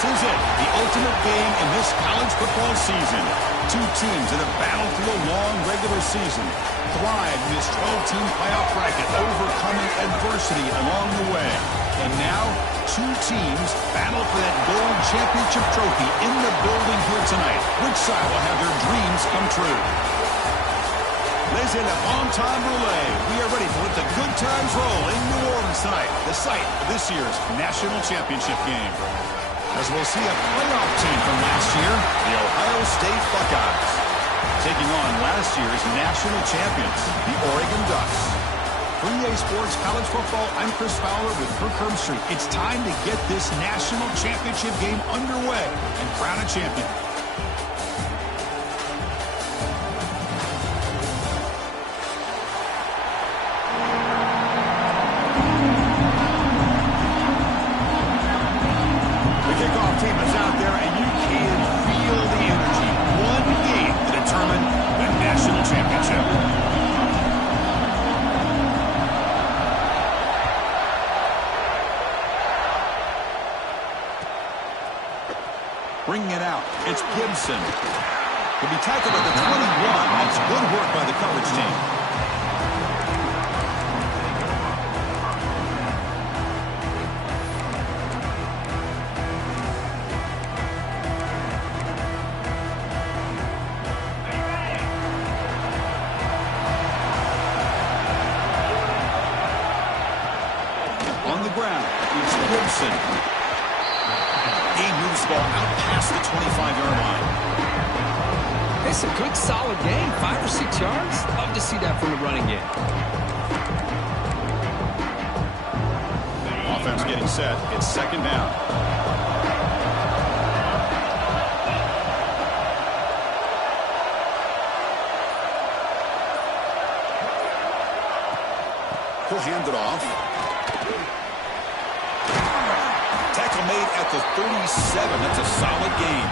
This is it, the ultimate game in this college football season. Two teams that have battled through a long regular season, thrived in this 12-team playoff bracket, overcoming adversity along the way. And now, two teams battle for that gold championship trophy in the building here tonight. Which side will have their dreams come true? Ladies and gentlemen, time relay. We are ready for let the good times roll in New Orleans tonight, the site of this year's national championship game. As we'll see a playoff team from last year, the Ohio State Buckeyes, taking on last year's national champions, the Oregon Ducks. For EA Sports College Football, I'm Chris Fowler with Kirk Herbstreit. It's time to get this national championship game underway and crown a champion. Bringing it out, it's Gibson. He'll be tackled at the 21. That's good work by the coverage team. On the ground, it's Gibson. He moves the ball out past the 25-yard line. It's a good, solid game. 5 or 6 yards. Love to see that from the running game. Offense getting set. It's second down. He'll hand it off. Made at the 37. That's a solid game.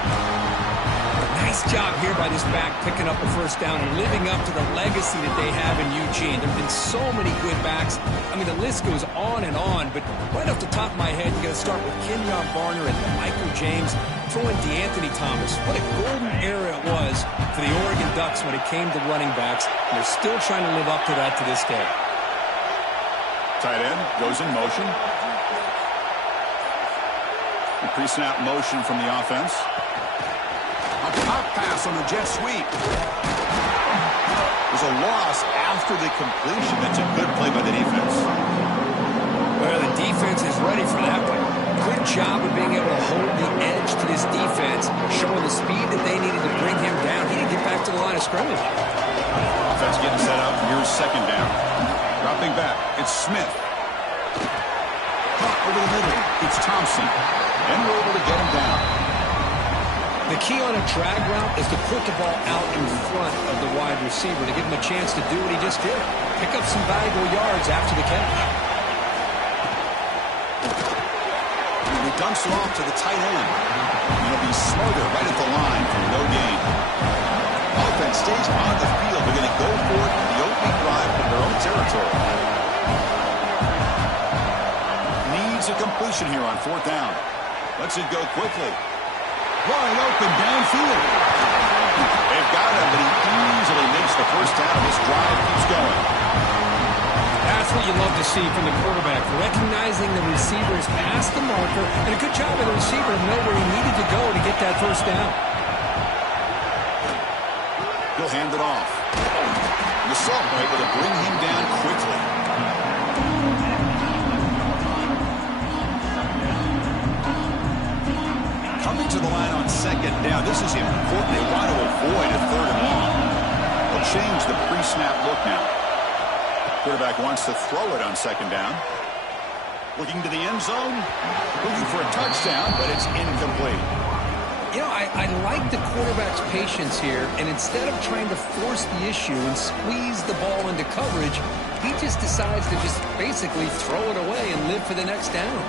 Nice job here by this back picking up a first down and living up to the legacy that they have in Eugene. There have been so many good backs. I mean, the list goes on and on, but right off the top of my head, you got to start with Kenyon Barner and Michael James. Throw in DeAnthony Thomas. What a golden era it was for the Oregon Ducks when it came to running backs. And they're still trying to live up to that to this day. Tight end goes in motion. Pre-snap motion from the offense. A pop pass on the jet sweep. There's a loss after the completion. That's a good play by the defense. Well, the defense is ready for that one. Good job of being able to hold the edge to this defense, showing the speed that they needed to bring him down. He didn't get back to the line of scrimmage. Offense getting set up. Here's second down. Dropping back. It's Smith. Caught over the middle. It's Thompson. And we're able to get him down. The key on a drag route is to put the ball out in front of the wide receiver to give him a chance to do what he just did. Pick up some valuable yards after the catch. And he dumps it off to the tight end. And he'll be smarter right at the line for no gain. Offense stays on the field. They're going to go for it in the opening drive from their own territory. Needs a completion here on fourth down. Lets it go quickly. Wide open downfield. They've got him, but he easily makes the first down. This drive keeps going. That's what you love to see from the quarterback. Recognizing the receivers past the marker, and a good job of the receiver to know where he needed to go to get that first down. He'll hand it off. The Sultan able to bring him down quickly. Coming to the line on second down. This is important. They want to avoid a third and long. They'll change the pre-snap look now. Quarterback wants to throw it on second down. Looking to the end zone. Looking for a touchdown, but it's incomplete. You know, I like the quarterback's patience here, and instead of trying to force the issue and squeeze the ball into coverage, he just decides to just basically throw it away and live for the next down.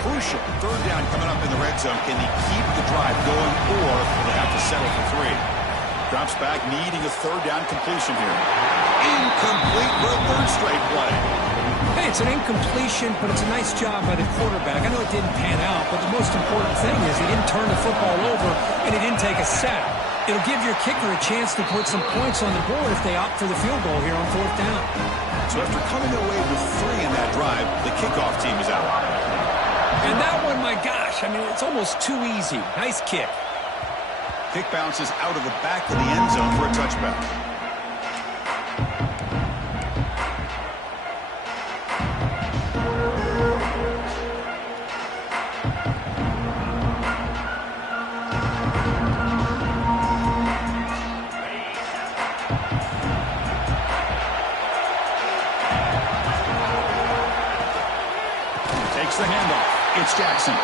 Crucial. Third down coming up in the red zone. Can he keep the drive going, or will they have to settle for 3? Drops back, needing a third down completion here. Incomplete for a third straight play. Hey, it's an incompletion, but it's a nice job by the quarterback. I know it didn't pan out, but the most important thing is he didn't turn the football over and he didn't take a sack. It'll give your kicker a chance to put some points on the board if they opt for the field goal here on 4th down. So after coming away with 3 in that drive, the kickoff team is out. And that one, my gosh, I mean, it's almost too easy. Nice kick. Kick bounces out of the back of the end zone for a touchback. Takes the handoff. It's Jackson.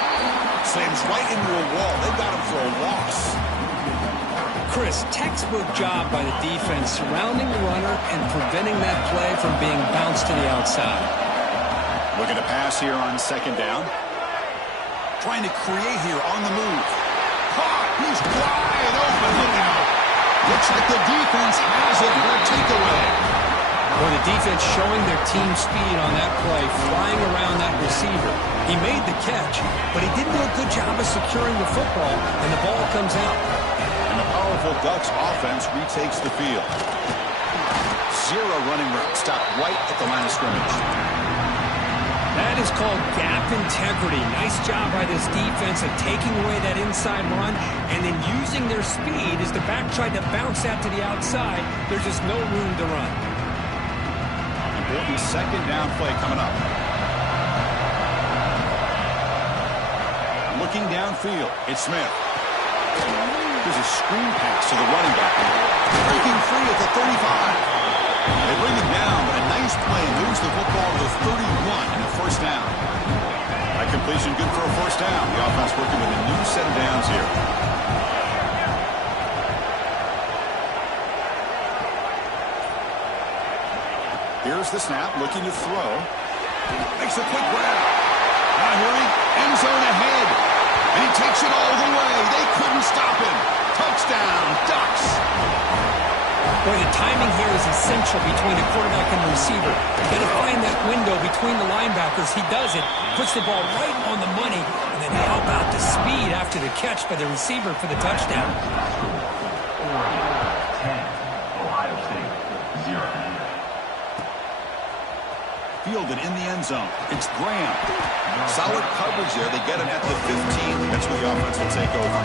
Slams right into a wall. They got him for a loss. Chris, textbook job by the defense surrounding the runner and preventing that play from being bounced to the outside. Looking to pass here on 2nd down. Trying to create here on the move. Caught! He's wide open. Look out. Looks like the defense has it for a takeaway. Well, the defense showing their team speed on that play, flying around that receiver. He made the catch, but he didn't do a good job of securing the football, and the ball comes out. And the powerful Ducks offense retakes the field. 0 running room. Stopped right at the line of scrimmage. That is called gap integrity. Nice job by this defense of taking away that inside run and then using their speed as the back tried to bounce that to the outside. There's just no room to run. Important 2nd down play coming up. Looking downfield, it's Smith. There's a screen pass to the running back. Breaking free at the 35. They bring him down, but a nice play moves the football to the 31 and a 1st down. That completion good for a 1st down. The offense working with a new set of downs here. Here's the snap, looking to throw. Makes a quick grab. Now hurry, end zone ahead. And he takes it all the way. They couldn't stop him. Touchdown, Ducks. Boy, the timing here is essential between the quarterback and the receiver. You got to find that window between the linebackers. He does it, puts the ball right on the money, and then how about the speed after the catch by the receiver for the touchdown? Ohio State, 0. Fielded in the end zone. It's Graham. Solid coverage there. They get him at the 15. That's where the offense will take over.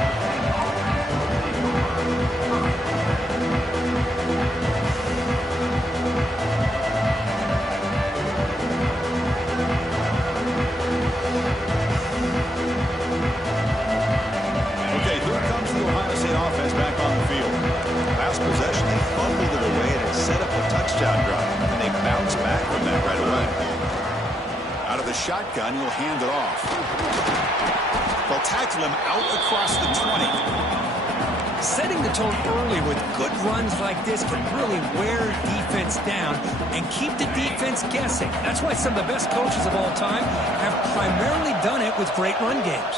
Okay, here comes the Ohio State offense back on the field. Last possession, they fumbled it away and it set up a touchdown drive. And they bounced back from that right away. Out of the shotgun, he'll hand it off. They'll tackle him out across the 20. Setting the tone early with good runs like this can really wear defense down and keep the defense guessing. That's why some of the best coaches of all time have primarily done it with great run games.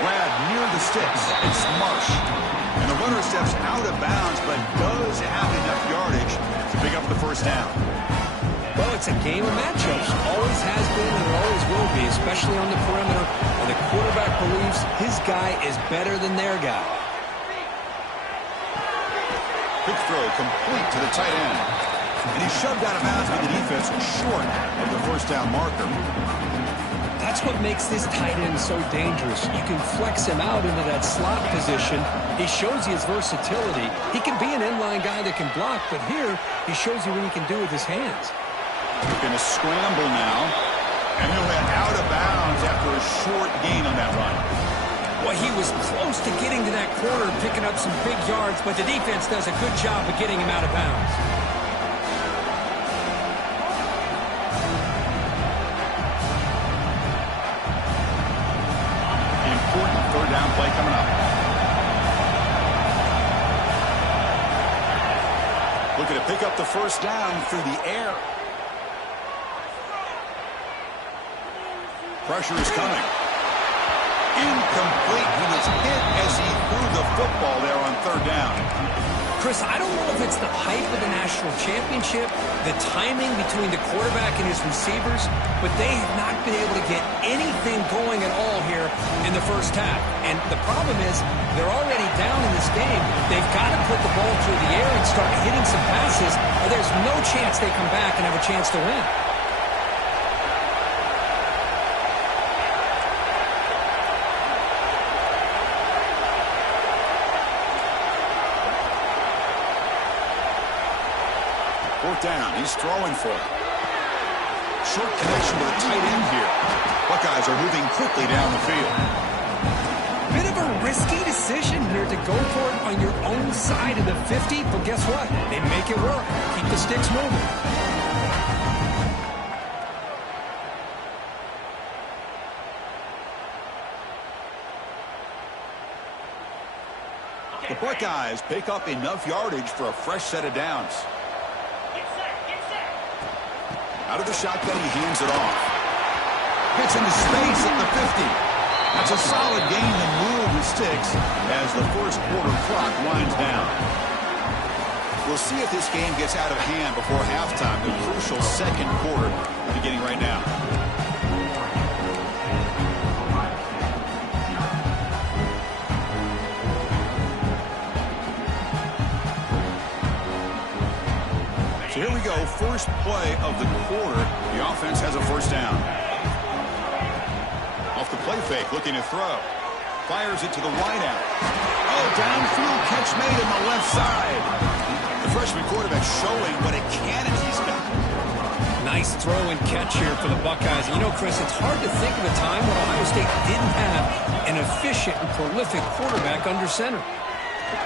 Brad near the sticks. It's Marsh. And the runner steps out of bounds, but does have enough yardage to pick up the 1st down. Well, it's a game of matchups. Always has been and it always will be, especially on the perimeter. And the quarterback believes his guy is better than their guy. Quick throw complete to the tight end. And he's shoved out of bounds with the defense short of the 1st down marker. That's what makes this tight end so dangerous. You can flex him out into that slot position. He shows you his versatility. He can be an inline guy that can block, but here he shows you what he can do with his hands. Going to scramble now, and he'll head out of bounds after a short gain on that run. Well, he was close to getting to that corner, picking up some big yards, but the defense does a good job of getting him out of bounds. Important 3rd down play coming up. Looking to pick up the 1st down through the air. Pressure is coming. Incomplete. He was hit as he threw the football there on 3rd down. Chris, I don't know if it's the hype of the national championship, the timing between the quarterback and his receivers, but they have not been able to get anything going at all here in the first half. And the problem is they're already down in this game. They've got to put the ball through the air and start hitting some passes, or there's no chance they come back and have a chance to win. Down. He's throwing for it. Short connection to the tight end here. Buckeyes are moving quickly down the field. Bit of a risky decision here to go for it on your own side of the 50, but guess what? They make it work. Keep the sticks moving. The Buckeyes pick up enough yardage for a fresh set of downs. Out of the shotgun, he hands it off. Gets into space at the 50. That's a solid gain and move the sticks as the first quarter clock winds down. We'll see if this game gets out of hand before halftime. The crucial second quarter beginning right now. So here we go, first play of the quarter. The offense has a first down. Off the play fake, looking to throw. Fires it to the wideout. Oh, downfield catch made on the left side. The freshman quarterback showing what a cannon he's got. Nice throw and catch here for the Buckeyes. You know, Chris, it's hard to think of a time when Ohio State didn't have an efficient and prolific quarterback under center.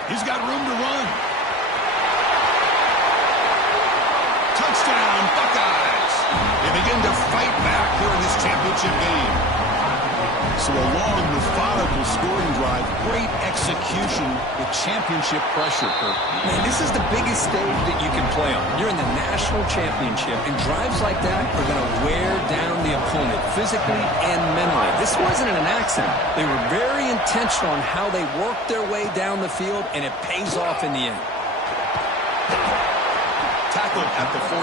He's got room to run. Touchdown, Buckeyes. They begin to fight back here in this championship game. So a long, methodical scoring drive, great execution with championship pressure, Kirk. Man, this is the biggest stage that you can play on. You're in the national championship, and drives like that are going to wear down the opponent physically and mentally. This wasn't an accident. They were very intentional on how they worked their way down the field, and it pays off in the end. Tackled at the 14.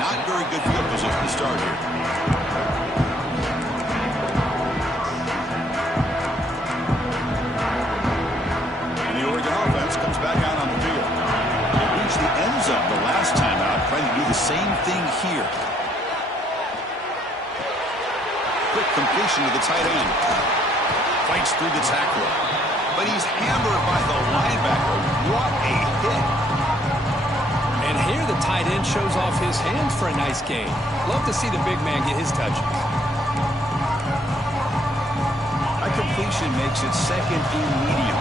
Not very good field position to start here. And the Oregon offense comes back out on the field. They reached the end zone the last time out, trying to do the same thing here. Quick completion to the tight end. Fights through the tackler. But he's hammered by the linebacker. What a hit. And here the tight end shows off his hands for a nice gain. Love to see the big man get his touches. That completion makes it second and medium.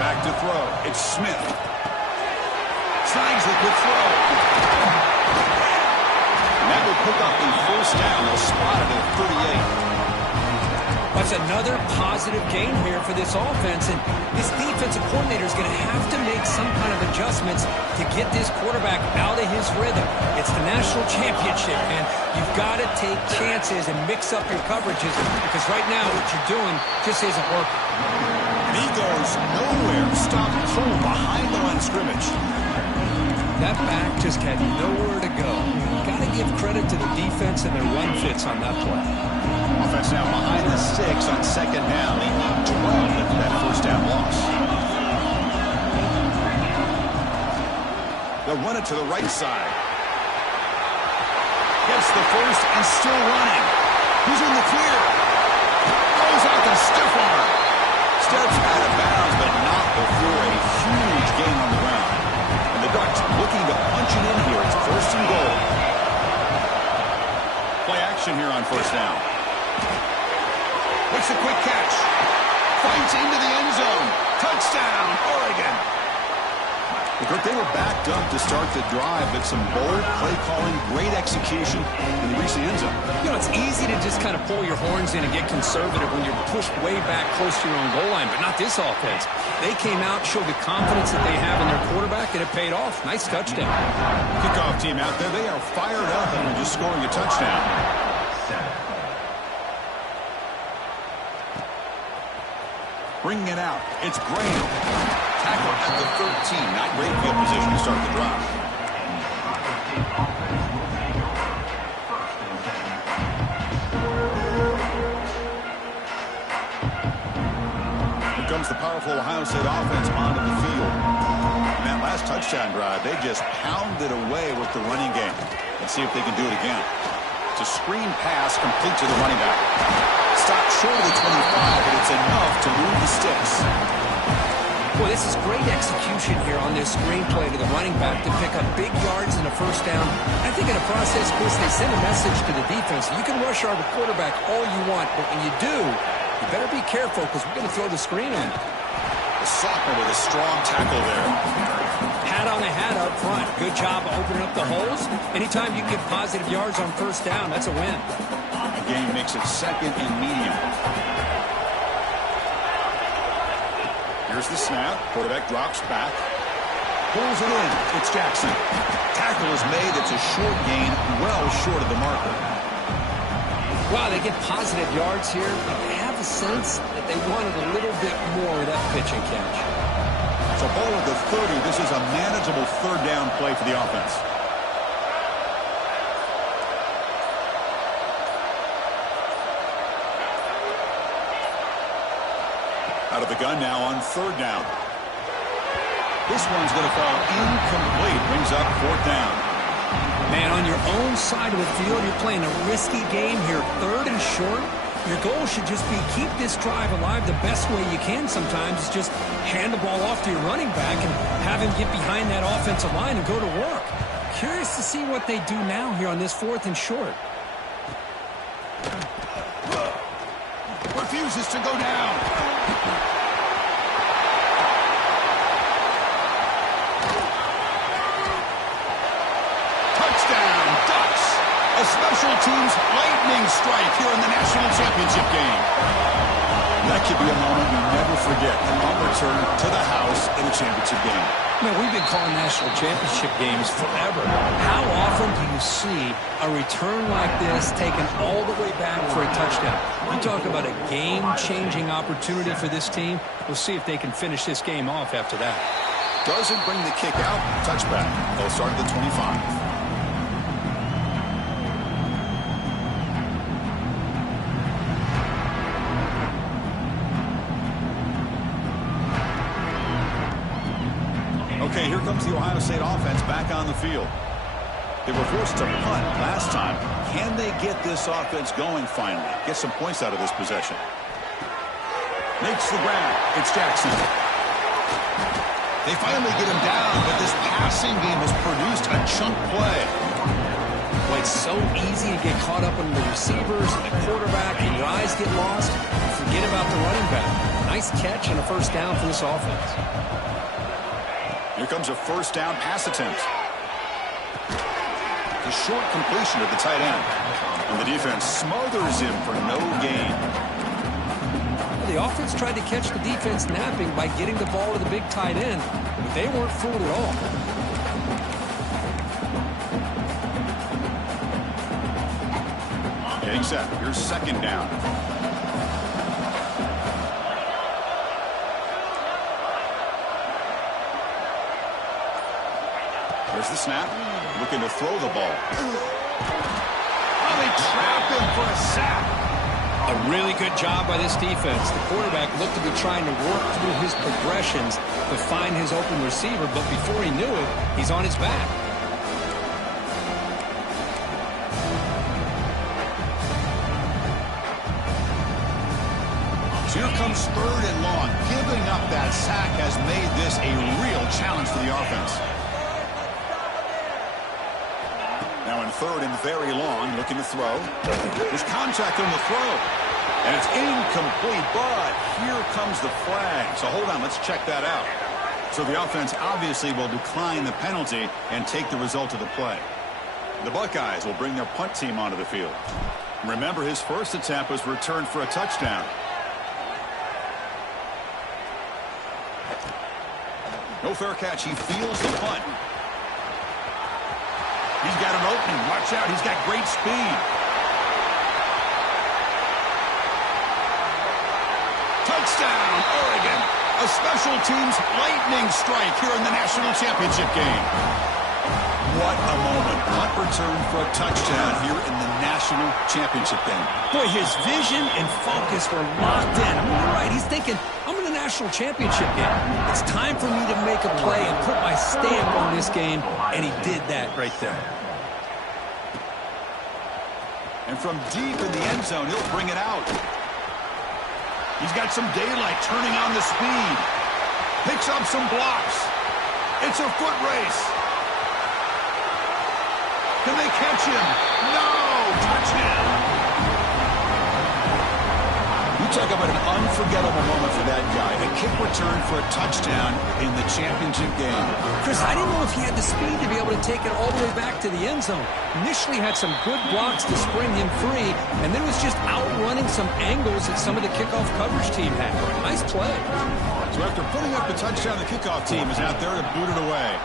Back to throw. It's Smith. Slides the quick throw. And that will pick up the first down. They'll spot it at 38. That's another positive gain here for this offense, and this defensive coordinator is going to have to make some kind of adjustments to get this quarterback out of his rhythm. It's the national championship, and you've got to take chances and mix up your coverages, because right now what you're doing just isn't working. And he goes nowhere. Stop cold behind the line of scrimmage. That back just had nowhere to go. Got to give credit to the defense and their run fits on that play. Offense now behind the 6 on second down. They need 12 after that first down loss. They'll run it to the right side. Gets the first and still running. He's in the clear. Goes out the stiff arm. Steps out of bounds, but not before a huge gain on the ground. And the Ducks looking to punch it in here. It's first and goal. Play action here on first down. Makes a quick catch. Fights into the end zone. Touchdown, Oregon. They were backed up to start the drive, but some bold play calling, great execution, and they reached the end zone. You know, it's easy to just kind of pull your horns in and get conservative when you're pushed way back close to your own goal line, but not this offense. They came out, showed the confidence that they have in their quarterback, and it paid off. Nice touchdown. Kickoff team out there. They are fired up and just scoring a touchdown. Bringing it out. It's Graham. Tackle at the 13. Not great field position to start the drive. Here comes the powerful Ohio State offense onto the field. In that last touchdown drive, they just pounded away with the running game. Let's see if they can do it again. It's a screen pass complete to the running back. Stopped short of the 25, but it's enough to move the sticks. Boy, this is great execution here on this screenplay to the running back to pick up big yards and a first down. I think in the process, Chris, they send a message to the defense. You can rush our quarterback all you want, but when you do, you better be careful because we're going to throw the screen on you. The sophomore with a strong tackle there. Hat on a hat up front. Good job opening up the holes. Anytime you get positive yards on first down, that's a win. The game makes it second and medium. Here's the snap. Quarterback drops back. Pulls it in. It's Jackson. Tackle is made. It's a short gain, well short of the marker. Wow, they get positive yards here, but they have a sense that they wanted a little bit more of that pitch and catch. So ball at the 30. This is a manageable third down play for the offense. Out of the gun now on third down. This one's going to fall incomplete. Brings up fourth down. Man, on your own side of the field, you're playing a risky game here. Third and short. Your goal should just be keep this drive alive the best way you can sometimes. Is just hand the ball off to your running back and have him get behind that offensive line and go to work. Curious to see what they do now here on this fourth and short. Refuses to go down. Touchdown, Ducks. A special teams lightning strike here in the national championship game. That could be a moment we never forget. A punt return to the house in a championship game. Man, we've been calling national championship games forever. How often do you see a return like this taken all the way back for a touchdown? You talk about a game-changing opportunity for this team. We'll see if they can finish this game off after that. Doesn't bring the kick out. Touchback. They'll start at the 25. Okay, here comes the Ohio State offense back on the field. They were forced to punt last time. Can they get this offense going finally? Get some points out of this possession. Makes the grab. It's Jackson. They finally get him down, but this passing game has produced a chunk play. Well, it's so easy to get caught up in the receivers and the quarterback, and your eyes get lost. Forget about the running back. Nice catch and a first down for this offense. Here comes a first down pass attempt. The short completion to the tight end. And the defense smothers him for no gain. The offense tried to catch the defense napping by getting the ball to the big tight end, but they weren't fooled at all. Getting set. Here's second down. There's the snap. Looking to throw the ball. Oh, they trap him for a sack. A really good job by this defense. The quarterback looked to be trying to work through his progressions to find his open receiver, but before he knew it, he's on his back. So here comes third and long. Giving up that sack has made this a real challenge for the offense. Now in third and very long, looking to throw. There's contact on the throw. And it's incomplete, but here comes the flag. So hold on, let's check that out. So the offense obviously will decline the penalty and take the result of the play. The Buckeyes will bring their punt team onto the field. Remember, his first attempt was returned for a touchdown. No fair catch. He feels the punt. He's got an opening. Watch out. He's got great speed. Touchdown, Oregon. A special teams lightning strike here in the national championship game. What a moment. Punt return for a touchdown here in the national championship game. Boy, his vision and focus were locked in. I mean, you're right. He's thinking, I'm in the national championship game. It's time for me to make a play and put my stamp on this game, and he did that right there. And from deep in the end zone, he'll bring it out. He's got some daylight turning on the speed. Picks up some blocks. It's a foot race. Can they catch him? No! Touchdown! You talk about an unforgettable moment for that guy. A kick return for a touchdown in the championship game. Chris, I didn't know if he had the speed to be able to take it all the way back to the end zone. Initially had some good blocks to spring him free, and then was just outrunning some angles that some of the kickoff coverage team had. Nice play. So after putting up the touchdown, the kickoff team is out there to boot it away.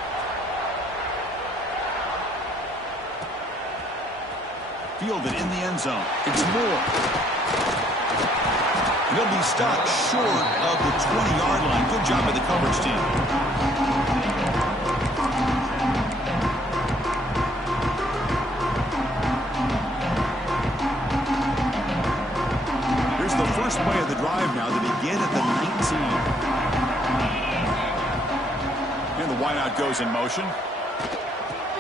Fielded in the end zone. It's Moore. He'll be stopped short of the 20-yard line. Good job by the coverage team. Here's the first play of the drive now to begin at the 19. And the wideout goes in motion.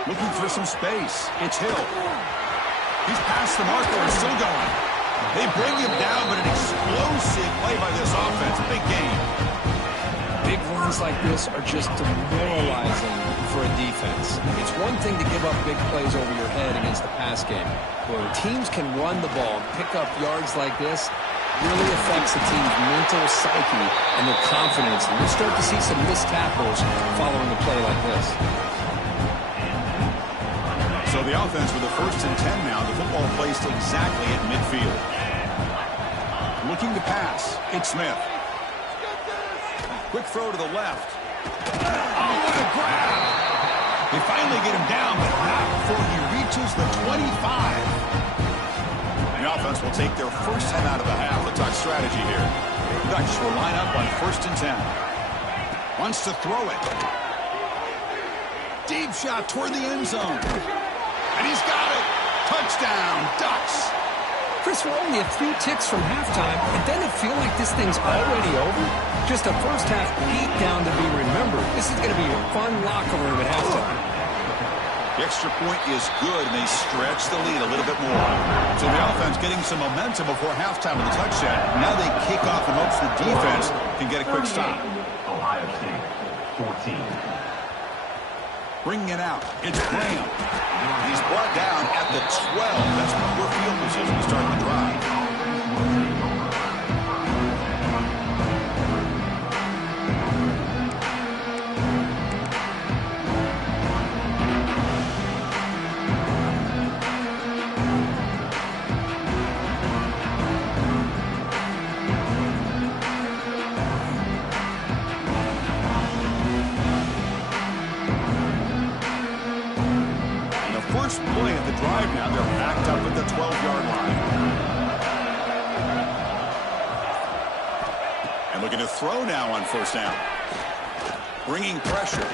Looking for some space. It's Hill. He's past the marker and still going. They bring him down, but an explosive play by this offense. Big game. Big runs like this are just demoralizing for a defense. It's one thing to give up big plays over your head against the pass game. When teams can run the ball and pick up yards like this, really affects the team's mental psyche and their confidence. And you'll start to see some missed tackles following a play like this. So the offense with a 1st and 10 now. The football placed exactly at midfield. Looking to pass. It's Smith. Quick throw to the left. Oh, what a grab! They finally get him down, but not before he reaches the 25. The offense will take their first 10 out of the half. The Duck strategy here. Ducks will line up on 1st and 10. Wants to throw it. Deep shot toward the end zone. And he's got it. Touchdown, Ducks. Chris, we're only a few ticks from halftime, and doesn't it feel like this thing's already over? Just a first-half beatdown to be remembered. This is going to be a fun locker room at halftime. The extra point is good, and they stretch the lead a little bit more. So the offense getting some momentum before halftime with a touchdown. Now they kick off in hopes the defense can get a quick stop. Ohio State, 14. Bringing it out. It's Graham. He's brought down at the 12. That's poor field position to start the drive. First play of the drive now. They're backed up at the 12-yard line. And looking to throw now on 1st down. Bringing pressure.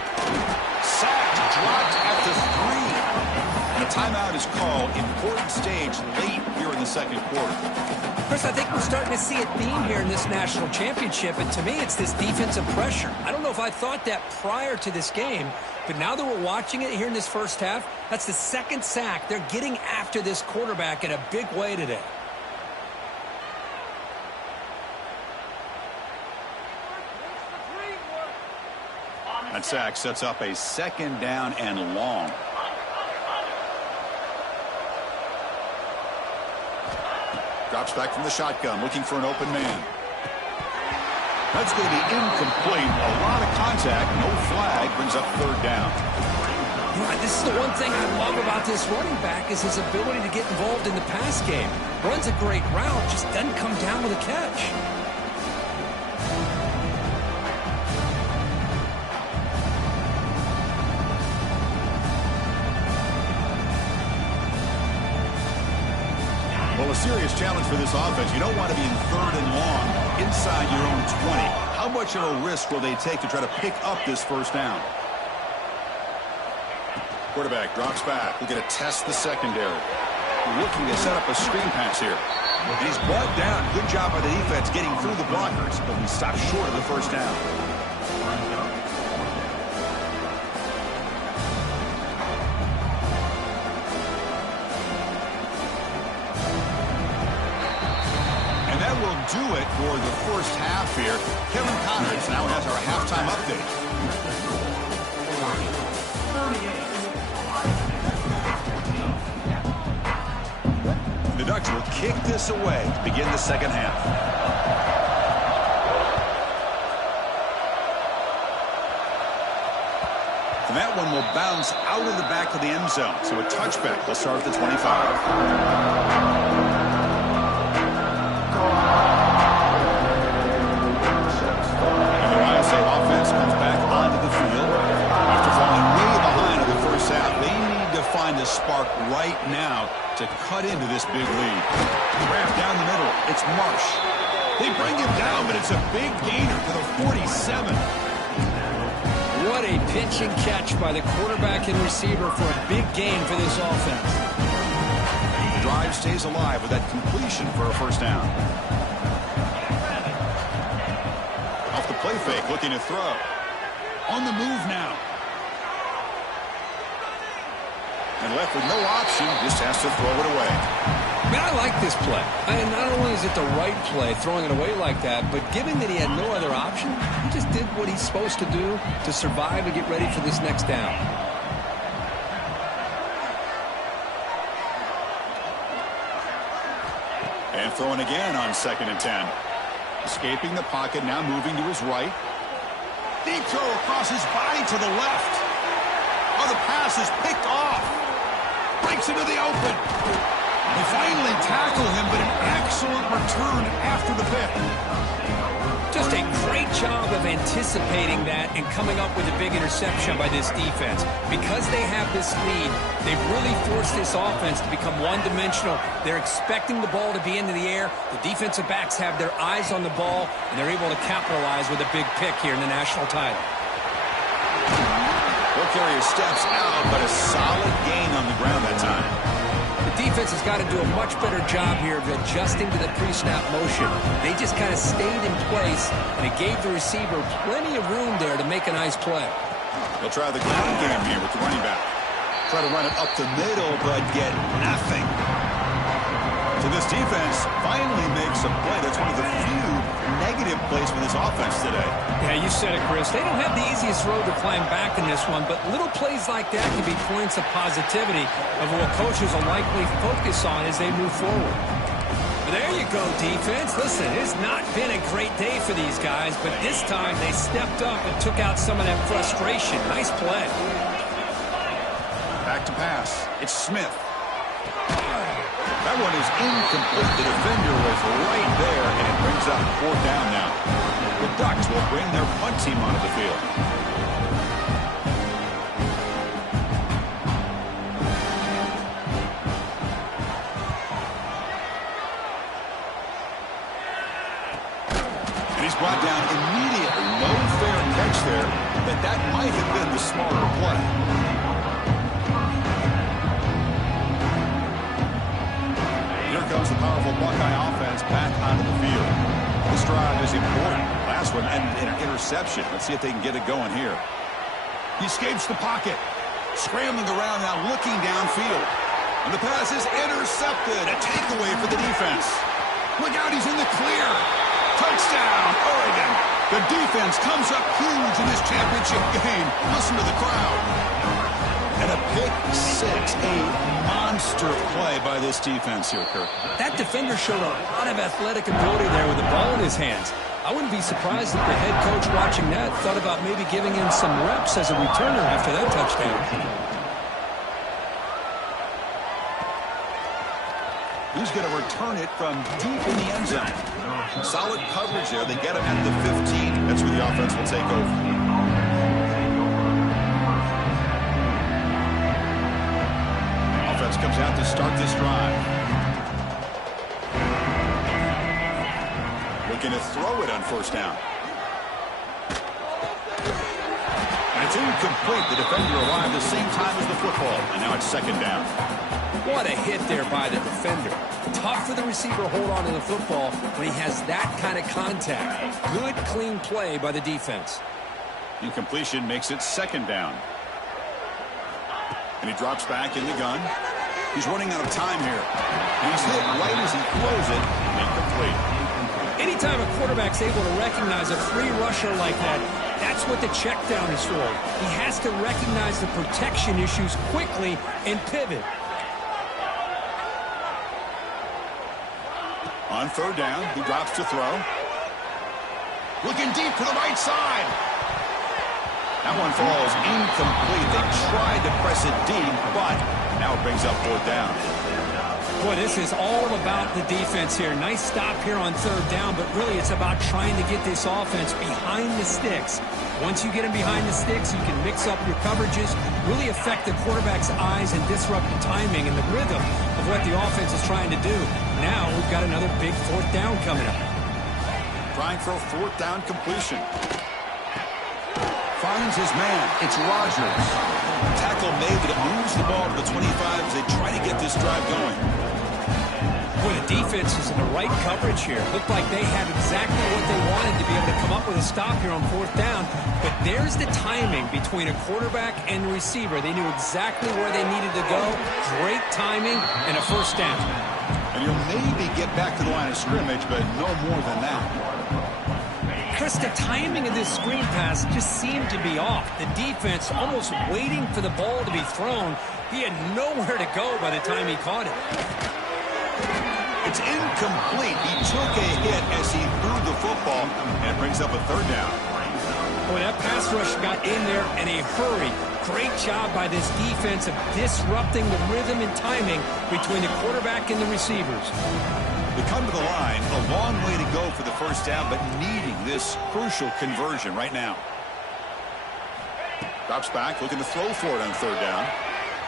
Sacked, dropped at the 3. And a timeout is called. Important stage late here in the 2nd quarter. Chris, I think we're starting to see a theme here in this national championship, and to me it's this defensive pressure. I don't know if I thought that prior to this game, but now that we're watching it here in this first half, that's the 2nd sack. They're getting after this quarterback in a big way today. That sack sets up a 2nd down and long. Drops back from the shotgun, looking for an open man. That's going to be incomplete. A lot of contact, no flag, brings up 3rd down. Right, this is the one thing I love about this running back is his ability to get involved in the pass game. Runs a great route, just doesn't come down with a catch. Well, a serious challenge for this offense. You don't want to be in 3rd and long inside your own 20. How much of a risk will they take to try to pick up this first down? Quarterback drops back. We're going to test the secondary. Looking to set up a screen pass here. And he's brought down. Good job by the defense getting through the blockers, but we stopped short of the first down. And that will do it for the first half here. Kevin Connors now has our halftime update. The Ducks will kick this away to begin the second half. And that one will bounce out of the back of the end zone. So a touchback. Let's start at the 25. Offense comes back onto the field. After falling way behind in the first half, they need to find a spark right now to cut into this big lead. Wrapped down the middle. It's Marsh. They bring him down, but it's a big gainer to the 47. What a pitch and catch by the quarterback and receiver for a big gain for this offense. The drive stays alive with that completion for a first down. Off the play fake, looking to throw. On the move now. And left with no option, just has to throw it away. I mean, I like this play. And not only is it the right play, throwing it away like that, but given that he had no other option, he just did what he's supposed to do to survive and get ready for this next down. And throwing again on 2nd and 10. Escaping the pocket, now moving to his right. Deep throw across his body to the left. Oh, the pass is picked off. Breaks into the open. They finally tackle him, but an excellent return after the pick. Just a great job of anticipating that and coming up with a big interception by this defense. Because they have this lead, they've really forced this offense to become one-dimensional. They're expecting the ball to be into the air. The defensive backs have their eyes on the ball, and they're able to capitalize with a big pick here in the national title. Ball carrier steps out, but a solid gain on the ground that time. The defense has got to do a much better job here of adjusting to the pre-snap motion. They just kind of stayed in place, and it gave the receiver plenty of room there to make a nice play. They'll try the ground game here with the running back. Try to run it up the middle, but get nothing. So this defense finally makes a play. That's one of the few negative plays for this offense today. Yeah, you said it, Chris. They don't have the easiest road to climb back in this one, but little plays like that can be points of positivity of what coaches will likely focus on as they move forward. There you go, defense. Listen, it's not been a great day for these guys, but this time they stepped up and took out some of that frustration. Nice play. Back to pass. It's Smith. That one is incomplete. The defender was right there, and it brings up 4th down now. The Ducks will bring their punt team onto the field. And he's brought down immediately. No fair catch there, but that might have been the smarter play. Here comes the powerful Buckeye offense back onto the field. This drive is important. Last one ended in an interception. Let's see if they can get it going here. He escapes the pocket. Scrambling around now, looking downfield. And the pass is intercepted. A takeaway for the defense. Look out, he's in the clear. Touchdown, Oregon. The defense comes up huge in this championship game. Listen to the crowd. And a pick six, a monster play by this defense here, Kirk. That defender showed a lot of athletic ability there with the ball in his hands. I wouldn't be surprised if the head coach watching that thought about maybe giving him some reps as a returner after that touchdown. He's going to return it from deep in the end zone. Solid coverage there. They get him at the 15. That's where the offense will take over. Comes out to start this drive. Looking Looking to throw it on first down. And it's incomplete. The defender arrived the same time as the football. And now it's second down. What a hit there by the defender. Tough for the receiver to hold on to the football when he has that kind of contact. Good, clean play by the defense. Incompletion makes it second down. And he drops back in the gun. He's running out of time here. And he's hit right as he throws it. Incomplete. Anytime a quarterback's able to recognize a free rusher like that, that's what the check down is for. He has to recognize the protection issues quickly and pivot. On third down, he drops to throw. Looking deep to the right side. That one falls incomplete. They tried to press it deep, but now it brings up fourth down. Boy, this is all about the defense here. Nice stop here on third down, but really it's about trying to get this offense behind the sticks. Once you get them behind the sticks, you can mix up your coverages, really affect the quarterback's eyes and disrupt the timing and the rhythm of what the offense is trying to do. Now we've got another big fourth down coming up. Trying for a fourth down completion. Finds his man. It's Rodgers. Tackle made, but it moves the ball to the 25 as they try to get this drive going. Boy, the defense is in the right coverage here. Looked like they had exactly what they wanted to be able to come up with a stop here on fourth down. But there's the timing between a quarterback and the receiver. They knew exactly where they needed to go. Great timing and a first down. And you'll maybe get back to the line of scrimmage, but no more than that. Chris, the timing of this screen pass just seemed to be off. The defense almost waiting for the ball to be thrown. He had nowhere to go by the time he caught it. It's incomplete. He took a hit as he threw the football, and it brings up a third down. Boy, that pass rush got in there in a hurry. Great job by this defense of disrupting the rhythm and timing between the quarterback and the receivers. They come to the line, a long way to go for the first down, but needing this crucial conversion right now. Drops back, looking to throw for it on third down.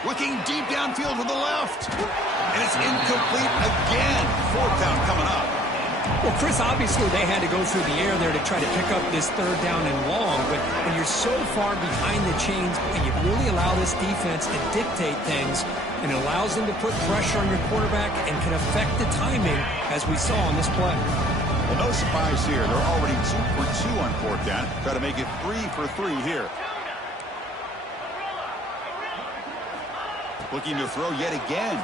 Looking deep downfield to the left. And it's incomplete again. Fourth down coming up. Well, Chris, obviously they had to go through the air there to try to pick up this third down and long, but when you're so far behind the chains, you really allow this defense to dictate things, and it allows them to put pressure on your quarterback and can affect the timing, as we saw on this play. Well, no surprise here. They're already 2 for 2 on fourth down. Try to make it 3 for 3 here. Looking to throw yet again.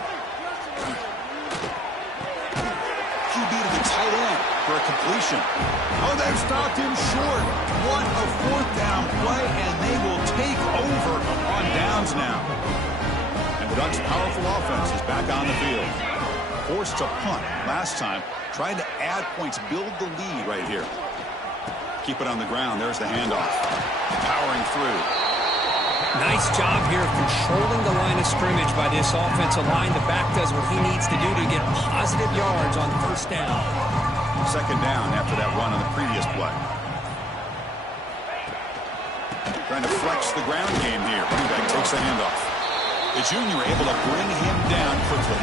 QB to the tight end for a completion. Oh, they've stopped him short. What a fourth down play, and they will take over on downs now. And the Ducks' powerful offense is back on the field. Forced to punt last time. Trying to add points, build the lead right here. Keep it on the ground. There's the handoff. Powering through. Nice job here of controlling the line of scrimmage by this offensive line. The back does what he needs to do to get positive yards on first down. Second down after that run on the previous play. Trying to flex the ground game here. Running back takes the handoff. The junior able to bring him down quickly.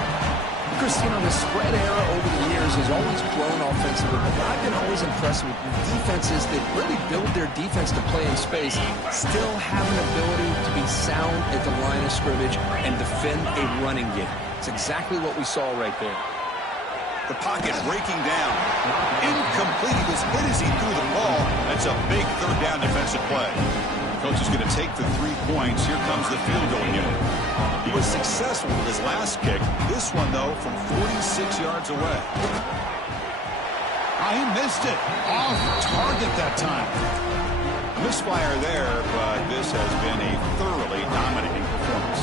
Chris, you know, the spread era over the years has always grown offensively, but I've been always impressed with defenses that really build their defense to play in space, still have an ability to be sound at the line of scrimmage and defend a running game. It's exactly what we saw right there. The pocket breaking down. Incomplete. He was hit as he threw the ball. That's a big third down defensive play. Coach is going to take the 3 points. Here comes the field goal unit. He was successful with his last kick. This one, though, from 46 yards away. He missed it. Off target that time. Misfire there, but this has been a thoroughly dominating performance.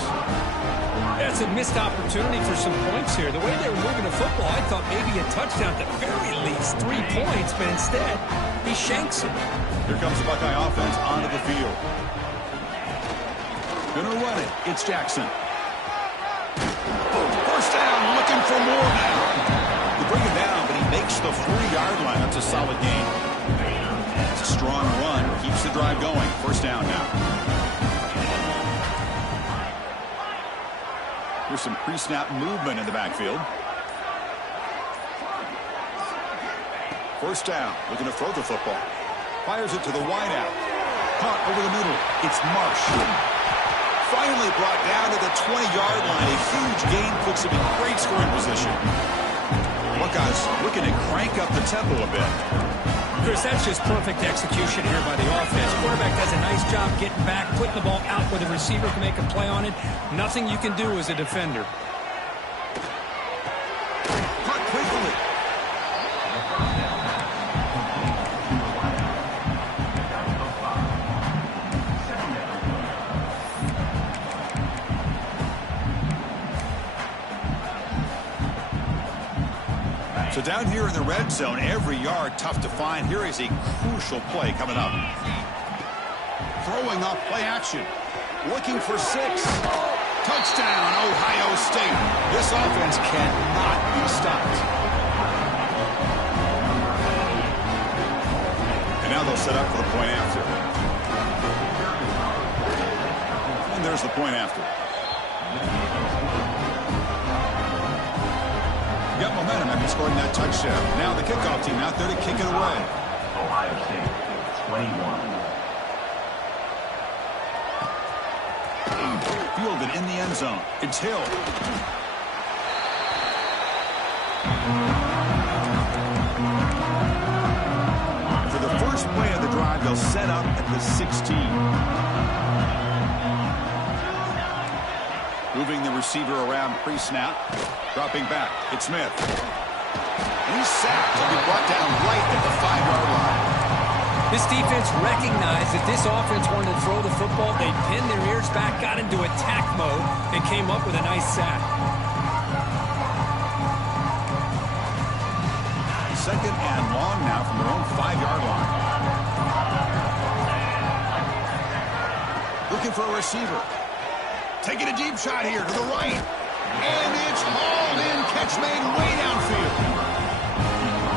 That's a missed opportunity for some points here. The way they were moving the football, I thought maybe a touchdown at the very least, 3 points, but instead, he shanks it. Here comes the Buckeye offense onto the field. Gonna run it. It's Jackson. First down, looking for more now. They bring it down, but he makes the 40-yard line. That's a solid gain. It's a strong run. Keeps the drive going. First down now. Here's some pre-snap movement in the backfield. First down, looking to throw the football. Fires it to the wideout. Caught over the middle. It's Marsh. Finally brought down to the 20-yard line. A huge gain puts him in great scoring position. Buckeyes looking to crank up the tempo a bit. Chris, that's just perfect execution here by the offense. Quarterback does a nice job getting back, putting the ball out where the receiver can make a play on it. Nothing you can do as a defender. Caught quickly. So down here in the red zone, every yard tough to find. Here is a crucial play coming up. Throwing off play action. Looking for 6. Touchdown, Ohio State. This offense cannot be stopped. And now they'll set up for the point after. And there's the point after. Got momentum after scoring that touchdown. Now the kickoff team out there to kick it away. Ohio State, 21. Fielded in the end zone. It's Hill. For the first play of the drive, they'll set up at the 16. Moving the receiver around pre-snap. Dropping back. It's Smith. He's sacked. He'll be brought down right at the 5-yard line. This defense recognized that this offense wanted to throw the football. They pinned their ears back, got into attack mode, and came up with a nice sack. Second and long now from their own 5-yard line. Looking for a receiver. Taking a deep shot here to the right. And it's hauled in. Catch made way downfield.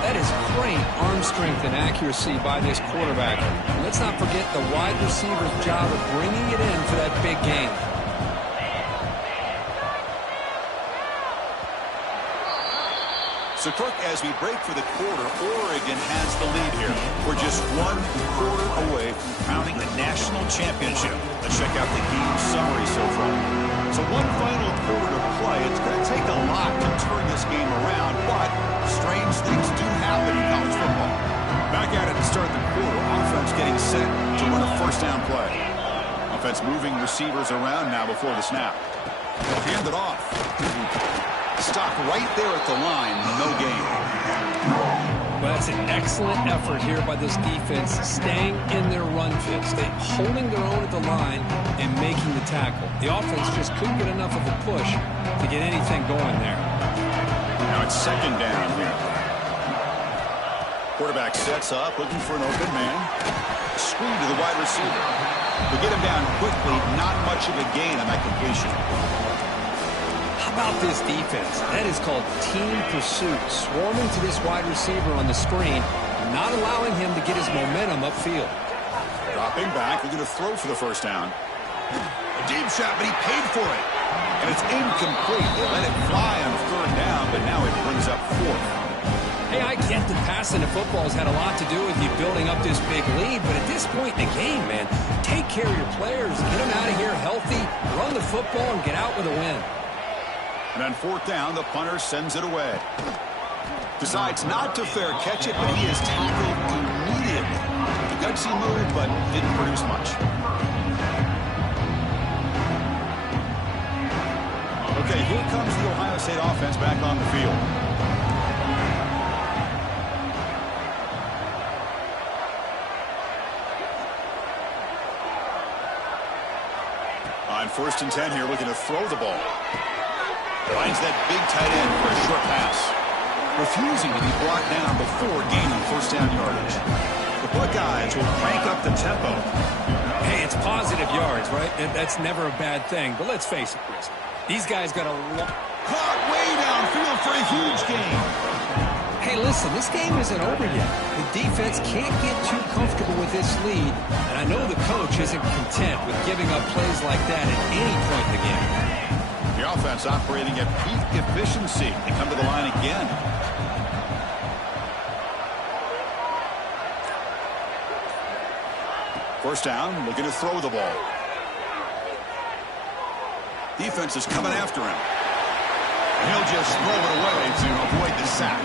That is great arm strength and accuracy by this quarterback. And let's not forget the wide receiver's job of bringing it in for that big gain. So, Kirk, as we break for the quarter, Oregon has the lead here. We're just 1 quarter away from crowning the national championship. Let's check out the game summary so far. So one final quarter to play. It's going to take a lot to turn this game around, but strange things do happen in college football. Back at it to start the quarter. Offense getting set to run a first down play. Offense moving receivers around now before the snap. Hand it off. Stop right there at the line. No gain. Well, that's an excellent effort here by this defense, staying in their run fits. They holding their own at the line and making the tackle. The offense just couldn't get enough of a push to get anything going there. Now it's second down here. Quarterback sets up, looking for an open man. Screen to the wide receiver. To get him down quickly, not much of a gain on that completion. How about this defense? That is called team pursuit. Swarming to this wide receiver on the screen, not allowing him to get his momentum upfield. Dropping back, looking to throw for the first down. A deep shot, but he paid for it. And it's incomplete. They let it fly on third down, but now it brings up 4th. Hey, I get that passing the football has had a lot to do with you building up this big lead, but at this point in the game, man, take care of your players, get them out of here healthy, run the football, and get out with a win. And on 4th down, the punter sends it away. Decides not to fair catch it, but he is tackled immediately. A gutsy move, but didn't produce much. Okay, here comes the Ohio State offense back on the field. On 1st and 10 here, looking to throw the ball. Finds that big tight end for a short pass. Refusing to be brought down before gaining first down yardage. The Buckeyes will crank up the tempo. Hey, it's positive yards, right? That's never a bad thing. But let's face it, Chris. These guys got a lot. Caught way downfield for a huge gain. Hey, listen, this game isn't over yet. The defense can't get too comfortable with this lead, and I know the coach isn't content with giving up plays like that at any point in the game. The offense operating at peak efficiency. They come to the line again. First down, looking to throw the ball. Defense is coming after him. He'll just throw it away to avoid the sack.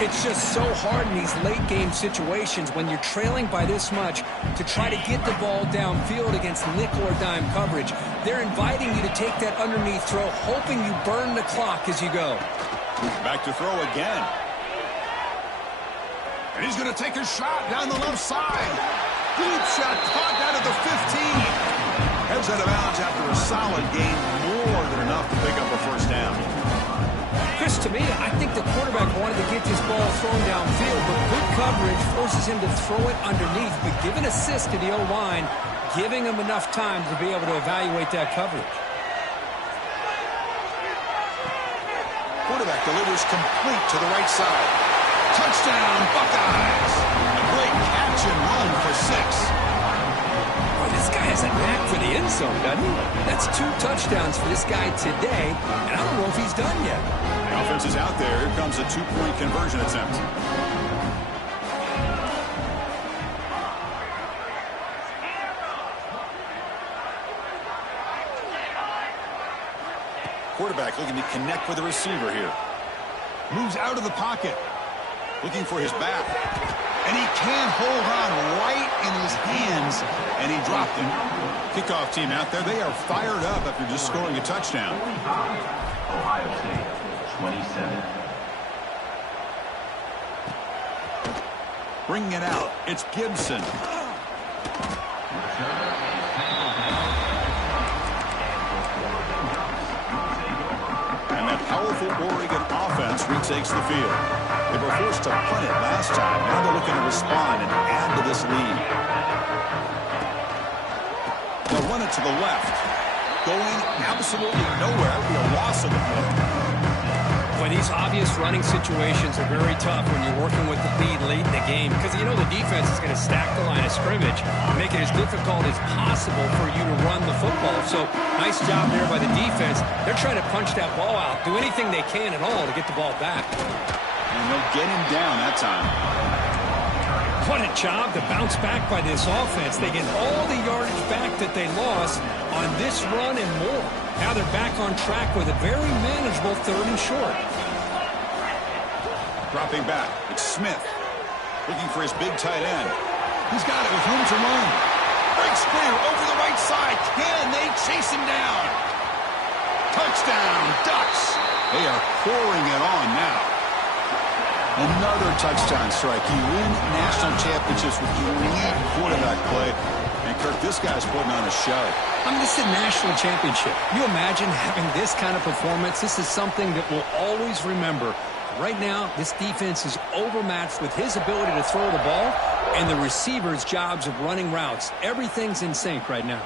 It's just so hard in these late-game situations when you're trailing by this much to try to get the ball downfield against nickel or dime coverage. They're inviting you to take that underneath throw, hoping you burn the clock as you go. Back to throw again. And he's going to take a shot down the left side. Deep shot caught out of the 15. Heads out of bounds after a solid gain, more than enough to pick up a first down. Chris, to me, I think the quarterback wanted to get this ball thrown downfield, but good coverage forces him to throw it underneath. But give an assist to the O-line, giving him enough time to be able to evaluate that coverage. Quarterback delivers complete to the right side. Touchdown, Buckeyes! A great catch and run for 6. Oh, this guy has a knack for the end zone, doesn't he? That's 2 touchdowns for this guy today, and I don't know if he's done yet. The offense is out there. Here comes a 2-point conversion attempt. Quarterback looking to connect with the receiver here. Moves out of the pocket. Looking for his back. And he can't hold on right in his hands. And he dropped him. Kickoff team out there. They are fired up after just scoring a touchdown. Ohio State, 27. Bringing it out. It's Gibson. And that powerful Oregon offense retakes the field. They were forced to punt it last time. Now they're looking to respond and add to this lead. They'll run it to the left. Going absolutely nowhere. That would be a loss of the play. Boy, these obvious running situations are very tough when you're working with the lead late in the game because you know the defense is going to stack the line of scrimmage, make it as difficult as possible for you to run the football. So nice job there by the defense. They're trying to punch that ball out, do anything they can at all to get the ball back. And they'll get him down that time. What a job to bounce back by this offense. They get all the yardage back that they lost on this run and more. Now they're back on track with a very manageable 3rd and short. Dropping back, it's Smith. Looking for his big tight end. He's got it with room to run. Breaks clear over the right side. Can they chase him down? Touchdown, Ducks. They are pouring it on now. Another touchdown strike. You win national championships with elite quarterback play. And, Kirk, this guy's putting on a show. I mean, this is a national championship. You imagine having this kind of performance? This is something that we'll always remember. Right now, this defense is overmatched with his ability to throw the ball and the receiver's jobs of running routes. Everything's in sync right now.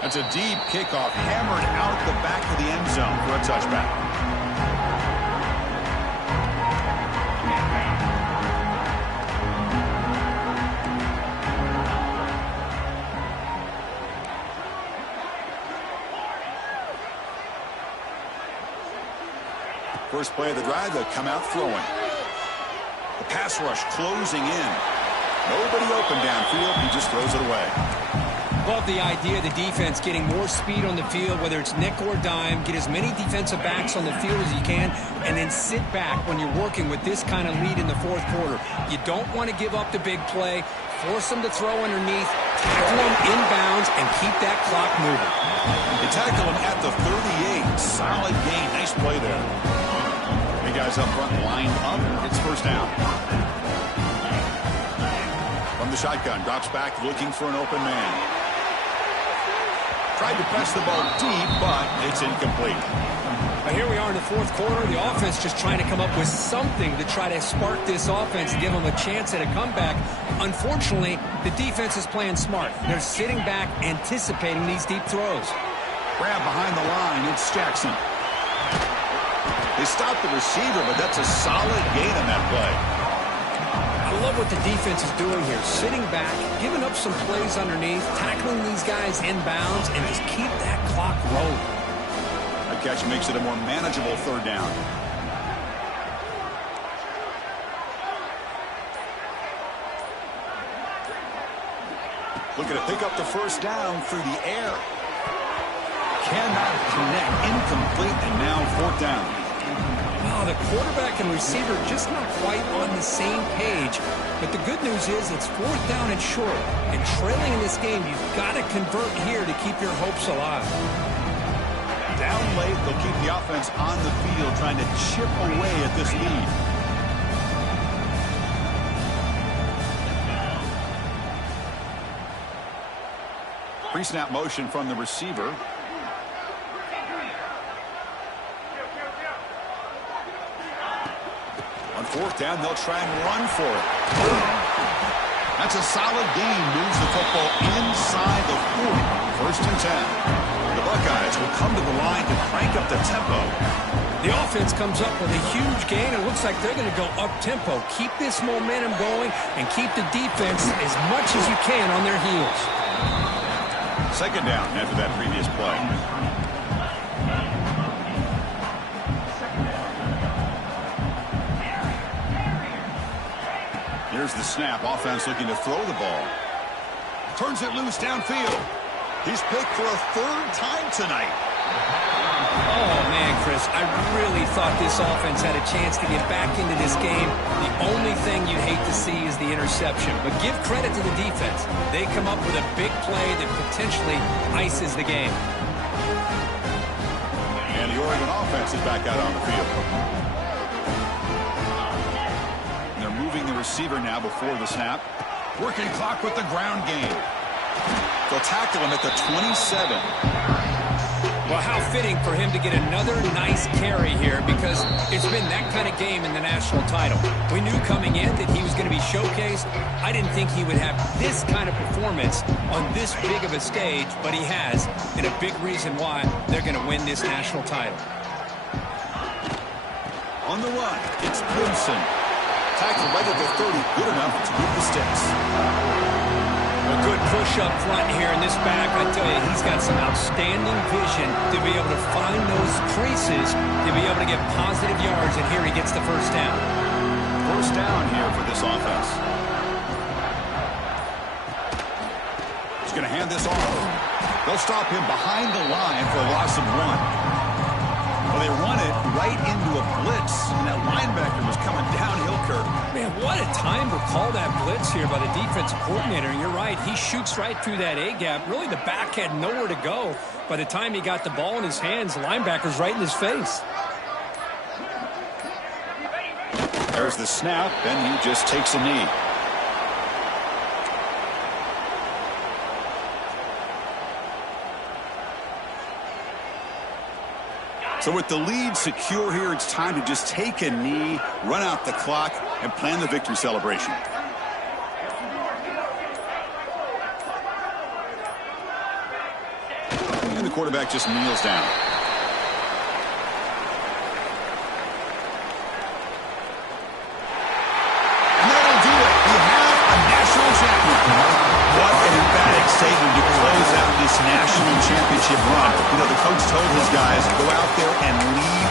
That's a deep kickoff, hammered out the back of the end zone for a touchback. First play of the drive, they'll come out throwing. The pass rush closing in. Nobody open downfield. He just throws it away. Love the idea of the defense getting more speed on the field, whether it's nickel or dime, get as many defensive backs on the field as you can, and then sit back when you're working with this kind of lead in the 4th quarter. You don't want to give up the big play, force them to throw underneath, tackle them inbounds, and keep that clock moving. They tackle him at the 38. Solid gain. Nice play there. Big guys up front lined up. It's first down. From the shotgun, drops back looking for an open man. Tried to press the ball deep, but it's incomplete. But here we are in the 4th quarter. The offense just trying to come up with something to try to spark this offense and give them a chance at a comeback. Unfortunately, the defense is playing smart. They're sitting back, anticipating these deep throws. Grab behind the line. It's Jackson. They stopped the receiver, but that's a solid gain on that play. I love what the defense is doing here. Sitting back, giving up some plays underneath, tackling these guys inbounds, and just keep that clock rolling. That catch makes it a more manageable 3rd down. Looking to pick up the first down through the air. Cannot connect. Incomplete, and now fourth down. Oh, the quarterback and receiver just not quite on the same page. But the good news is it's fourth down and short. And trailing in this game, you've got to convert here to keep your hopes alive. Down late, they'll keep the offense on the field trying to chip away at this lead. Pre-snap motion from the receiver. On fourth down, they'll try and run for it. That's a solid gain. Moves the football inside the 40. First and 10. The Buckeyes will come to the line to crank up the tempo. The offense comes up with a huge gain. It looks like they're going to go up-tempo. Keep this momentum going and keep the defense as much as you can on their heels. Second down after that previous play. Here's the snap. Offense looking to throw the ball. Turns it loose downfield. He's picked for a third time tonight. Oh, man, Chris, I really thought this offense had a chance to get back into this game. The only thing you'd hate to see is the interception. But give credit to the defense. They come up with a big play that potentially ices the game. And the Oregon offense is back out on the field. They're moving the receiver now before the snap. Working clock with the ground game. They'll tackle him at the 27. Well, how fitting for him to get another nice carry here, because it's been that kind of game in the national title. We knew coming in that he was going to be showcased. I didn't think he would have this kind of performance on this big of a stage, but he has, and a big reason why they're going to win this national title. On the run, it's Clemson. Tackle right at the 30, good enough to move the sticks. A good push up front here in this back. I tell you, he's got some outstanding vision to be able to find those creases, to be able to get positive yards, and here he gets the first down. First down here for this offense. He's going to hand this off. They'll stop him behind the line for a loss of 1. Well, they run it right into a blitz, and that linebacker was coming downhill, Kirk. Man, what a time to call that blitz here by the defensive coordinator. And you're right, he shoots right through that A-gap. Really, the back had nowhere to go. By the time he got the ball in his hands, the linebacker's right in his face. There's the snap, and he just takes a knee. So with the lead secure here, it's time to just take a knee, run out the clock, and plan the victory celebration. And the quarterback just kneels down. And that'll do it. We have a national champion. What an emphatic statement to close out this national championship run. You know, the coach told his guys, go out there and lead